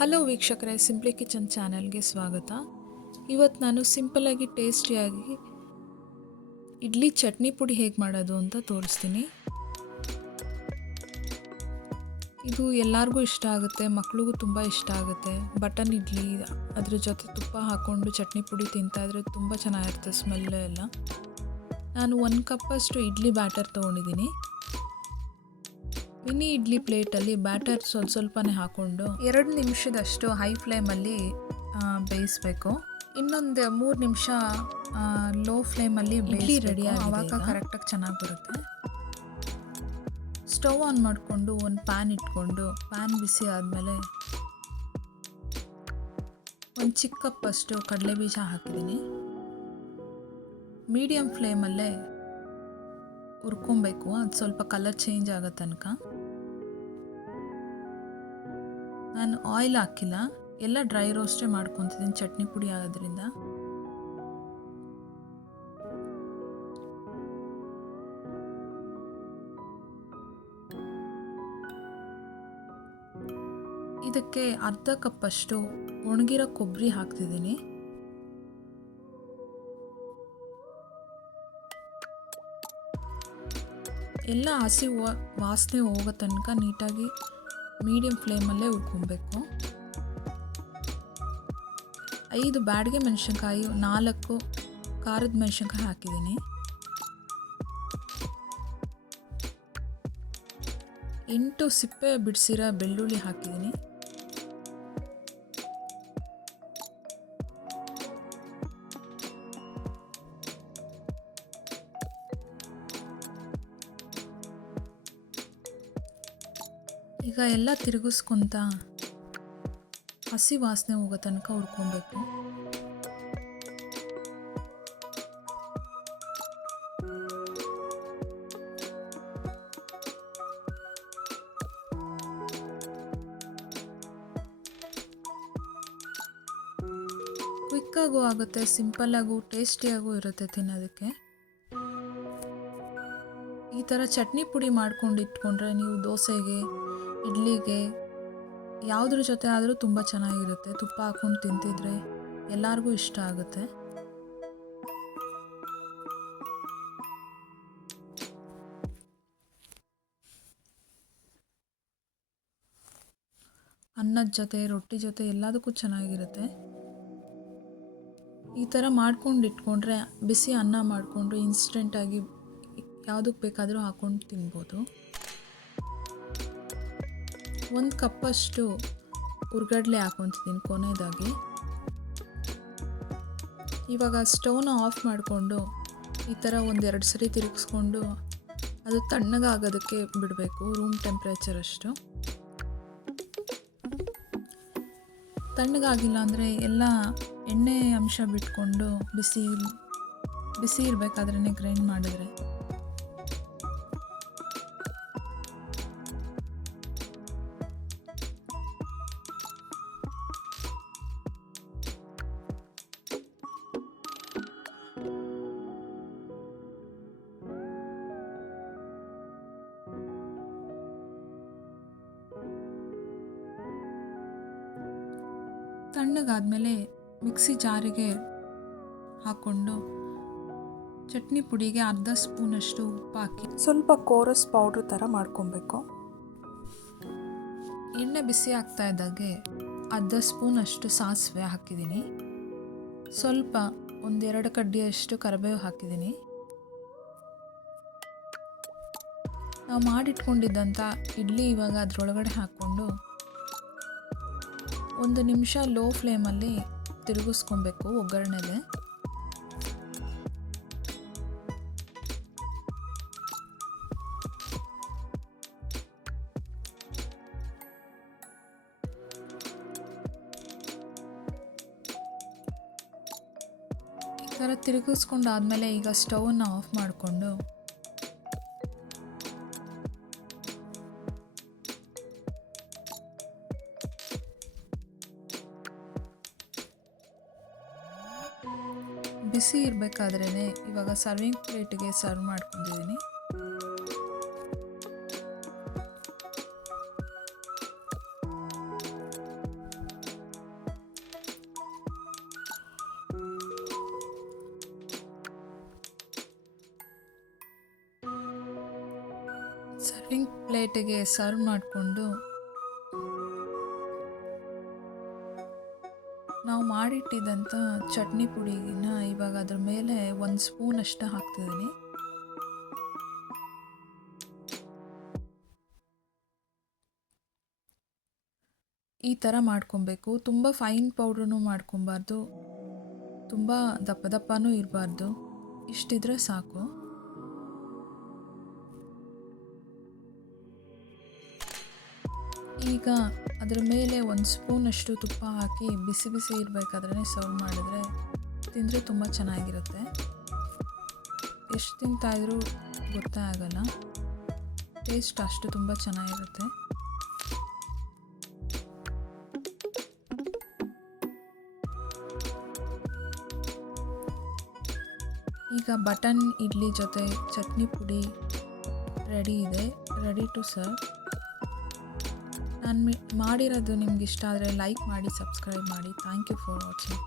Hello ವೀಕ್ಷಕರೇ, simply kitchen ಚಾನೆಲ್ಗೆ ಸ್ವಾಗತ. ಇವತ್ತು ನಾನು ಸಿಂಪಲ್ಲಾಗಿ ಟೇಸ್ಟಿಯಾಗಿ ಇಡ್ಲಿ ಚಟ್ನಿ ಪುಡಿ ಹೇಗೆ ಮಾಡೋದು ಅಂತ ತೋರಿಸ್ತೀನಿ. ಇದು ಎಲ್ಲರಿಗೂ ಇಷ್ಟ ಆಗುತ್ತೆ, ಮಕ್ಳಿಗೂ ತುಂಬ ಇಷ್ಟ ಆಗುತ್ತೆ. ಬಟನ್ ಇಡ್ಲಿ ಅದ್ರ ಜೊತೆ ತುಪ್ಪ ಹಾಕ್ಕೊಂಡು ಚಟ್ನಿ ಪುಡಿ ತಿಂತಾಯಿದ್ರೆ ತುಂಬ ಚೆನ್ನಾಗಿರುತ್ತೆ ಸ್ಮೆಲ್ ಎಲ್ಲ. ನಾನು 1 ಕಪ್ಪಷ್ಟು ಇಡ್ಲಿ ಬ್ಯಾಟರ್ ತೊಗೊಂಡಿದ್ದೀನಿ. ಮಿನಿ ಇಡ್ಲಿ ಪ್ಲೇಟಲ್ಲಿ ಬ್ಯಾಟರ್ ಸ್ವಲ್ಪನೇ ಹಾಕ್ಕೊಂಡು 2 ನಿಮಿಷದಷ್ಟು ಹೈ ಫ್ಲೇಮಲ್ಲಿ ಬೇಯಿಸಬೇಕು. ಇನ್ನೊಂದು 3 ನಿಮಿಷ ಲೋ ಫ್ಲೇಮಲ್ಲಿ ಇಡ್ಲಿ ರೆಡಿ ಆವಾಗ ಕರೆಕ್ಟಾಗಿ ಚೆನ್ನಾಗಿ ಬರುತ್ತೆ. ಸ್ಟವ್ ಆನ್ ಮಾಡಿಕೊಂಡು ಒಂದು ಪ್ಯಾನ್ ಇಟ್ಕೊಂಡು ಪ್ಯಾನ್ ಬಿಸಿ ಆದಮೇಲೆ ಒಂದು ಚಿಕ್ಕ ಕಪ್ಪಷ್ಟು ಕಡಲೆಬೀಜ ಹಾಕಿದ್ದೀನಿ. ಮೀಡಿಯಮ್ ಫ್ಲೇಮಲ್ಲೇ ಹುರ್ಕೊಬೇಕು, ಅದು ಸ್ವಲ್ಪ ಕಲರ್ ಚೇಂಜ್ ಆಗೋ ತನಕ. ನಾನು ಆಯಿಲ್ ಹಾಕಿಲ್ಲ, ಎಲ್ಲ ಡ್ರೈ ರೋಸ್ಟೇ ಮಾಡ್ಕೊತಿದ್ದೀನಿ ಚಟ್ನಿ ಪುಡಿ ಆಗೋದ್ರಿಂದ. ಇದಕ್ಕೆ ಅರ್ಧ ಕಪ್ಪಷ್ಟು ಒಣಗಿರೋ ಕೊಬ್ಬರಿ ಹಾಕ್ತಿದ್ದೀನಿ. ಎಲ್ಲ ಹಸಿ ವಾಸನೆ ಹೋಗೋ ತನಕ ನೀಟಾಗಿ ಮೀಡಿಯಮ್ ಫ್ಲೇಮಲ್ಲೇ ಹುರ್ಕೊಬೇಕು. 5 ಬ್ಯಾಡಗೆ ಮೆಣಸಿನ್ಕಾಯಿ, 4 ಖಾರದ ಮೆಣಸಿನ್ಕಾಯಿ ಹಾಕಿದ್ದೀನಿ. 8 ಸಿಪ್ಪೆ ಬಿಡಿಸಿರೋ ಬೆಳ್ಳುಳ್ಳಿ ಹಾಕಿದ್ದೀನಿ. ಈಗ ಎಲ್ಲ ತಿರುಗಿಸ್ಕೊತ ಹಸಿ ವಾಸನೆ ಹೋಗೋ ತನಕ ಹುರ್ಕೊಬೇಕು. ಕ್ವಿಕ್ಕಾಗೂ ಆಗುತ್ತೆ, ಸಿಂಪಲ್ಲಾಗೂ ಟೇಸ್ಟಿಯಾಗೂ ಇರುತ್ತೆ ತಿನ್ನೋದಕ್ಕೆ. ಈ ಥರ ಚಟ್ನಿ ಪುಡಿ ಮಾಡ್ಕೊಂಡು ಇಟ್ಕೊಂಡ್ರೆ ನೀವು ದೋಸೆಗೆ, ಇಡ್ಲಿಗೆ, ಯಾವುದ್ರ ಜೊತೆ ಆದರೂ ತುಂಬ ಚೆನ್ನಾಗಿರುತ್ತೆ. ತುಪ್ಪ ಹಾಕ್ಕೊಂಡು ತಿಂತಿದ್ರೆ ಎಲ್ಲರಿಗೂ ಇಷ್ಟ ಆಗುತ್ತೆ. ಅನ್ನದ ಜೊತೆ, ರೊಟ್ಟಿ ಜೊತೆ ಎಲ್ಲದಕ್ಕೂ ಚೆನ್ನಾಗಿರುತ್ತೆ. ಈ ಥರ ಮಾಡ್ಕೊಂಡು ಇಟ್ಕೊಂಡ್ರೆ ಬಿಸಿ ಅನ್ನ ಮಾಡಿಕೊಂಡು ಇನ್ಸ್ಟೆಂಟಾಗಿ ಯಾವುದಕ್ಕೆ ಬೇಕಾದರೂ ಹಾಕ್ಕೊಂಡು ತಿನ್ಬೋದು. 1 ಕಪ್ಪಷ್ಟು ಹುರ್ಗಡ್ಲೆ ಹಾಕ್ಕೊತಿದ್ದೀನಿ ಕೊನೆಯದಾಗಿ. ಇವಾಗ ಸ್ಟವ್ನ ಆಫ್ ಮಾಡಿಕೊಂಡು ಈ ಥರ 1-2 ಸರಿ ತಿರುಗಿಸ್ಕೊಂಡು ಅದು ತಣ್ಣಗಾಗೋದಕ್ಕೆ ಬಿಡಬೇಕು, ರೂಮ್ ಟೆಂಪ್ರೇಚರ್ ಅಷ್ಟು. ತಣ್ಣಗಾಗಿಲ್ಲ ಅಂದರೆ ಎಲ್ಲ ಎಣ್ಣೆ ಅಂಶ ಬಿಟ್ಕೊಂಡು ಬಿಸಿ ಇರಬೇಕಾದ್ರೇ ಗ್ರೈಂಡ್ ಮಾಡಿದ್ರೆ. ತಣ್ಣಗಾದ್ಮೇಲೆ ಮಿಕ್ಸಿ ಜಾರಿಗೆ ಹಾಕ್ಕೊಂಡು ಚಟ್ನಿ ಪುಡಿಗೆ ಅರ್ಧ ಸ್ಪೂನಷ್ಟು ಉಪ್ಪು ಹಾಕಿ ಸ್ವಲ್ಪ ಕೋರಸ್ ಪೌಡ್ರ್ ಥರ ಮಾಡ್ಕೊಬೇಕು. ಎಣ್ಣೆ ಬಿಸಿ ಆಗ್ತಾ ಇದ್ದಾಗೆ ಅರ್ಧ ಸ್ಪೂನಷ್ಟು ಸಾಸಿವೆ ಹಾಕಿದ್ದೀನಿ. ಸ್ವಲ್ಪ 1-2 ಕಡ್ಡಿಯಷ್ಟು ಕರಿಬೇವು ಹಾಕಿದ್ದೀನಿ. ನಾವು ಮಾಡಿಟ್ಕೊಂಡಿದ್ದಂಥ ಇಡ್ಲಿ ಇವಾಗ ಅದರೊಳಗಡೆ ಹಾಕ್ಕೊಂಡು 1 ನಿಮಿಷ ಲೋ ಫ್ಲೇಮಲ್ಲಿ ತಿರುಗಿಸ್ಕೊಬೇಕು ಒಗ್ಗರಣೆಗೆ. ಈ ಥರ ತಿರುಗಿಸ್ಕೊಂಡಾದ್ಮೇಲೆ ಈಗ ಸ್ಟವನ್ನು ಆಫ್ ಮಾಡಿಕೊಂಡು ಬಿಸಿ ಇರಬೇಕಾದ್ರೇ ಇವಾಗ ಸರ್ವಿಂಗ್ ಪ್ಲೇಟಿಗೆ ಸರ್ವ್ ಮಾಡ್ಕೊಂಡಿದ್ದೀನಿ. ಸರ್ವಿಂಗ್ ಪ್ಲೇಟಿಗೆ ಸರ್ವ್ ಮಾಡಿಕೊಂಡು ನಾವು ಮಾಡಿಟ್ಟಿದ್ದಂಥ ಚಟ್ನಿ ಪುಡಿನ ಇವಾಗ ಅದ್ರ ಮೇಲೆ 1 ಸ್ಪೂನ್ ಅಷ್ಟು ಹಾಕ್ತಿದ್ದೀನಿ. ಈ ಥರ ಮಾಡ್ಕೊಬೇಕು. ತುಂಬ ಫೈನ್ ಪೌಡ್ರೂ ಮಾಡ್ಕೊಬಾರ್ದು, ತುಂಬ ದಪ್ಪ ದಪ್ಪನೂ ಇರಬಾರ್ದು. ಇಷ್ಟಿದ್ರೆ ಸಾಕು. ಈಗ ಅದರ ಮೇಲೆ 1 ಸ್ಪೂನಷ್ಟು ತುಪ್ಪ ಹಾಕಿ ಬಿಸಿ ಬಿಸಿ ಇರಬೇಕಾದ್ರೆ ಸರ್ವ್ ಮಾಡಿದ್ರೆ ತಿಂದರೆ ತುಂಬ ಚೆನ್ನಾಗಿರುತ್ತೆ. ಎಷ್ಟು ತಿಂತಾಯಿದ್ರೂ ಗೊತ್ತೇ ಆಗಲ್ಲ. ಟೇಸ್ಟ್ ಅಷ್ಟು ತುಂಬ ಚೆನ್ನಾಗಿರುತ್ತೆ. ಈಗ ಬಟನ್ ಇಡ್ಲಿ ಜೊತೆ ಚಟ್ನಿ ಪುಡಿ ರೆಡಿ ಇದೆ, ರೆಡಿ ಟು ಸರ್ವ್. ನಾನು ಮಾಡಿರೋದು ನಿಮ್ಗೆ ಇಷ್ಟ ಆದರೆ ಲೈಕ್ ಮಾಡಿ, ಸಬ್ಸ್ಕ್ರೈಬ್ ಮಾಡಿ. Thank you for watching.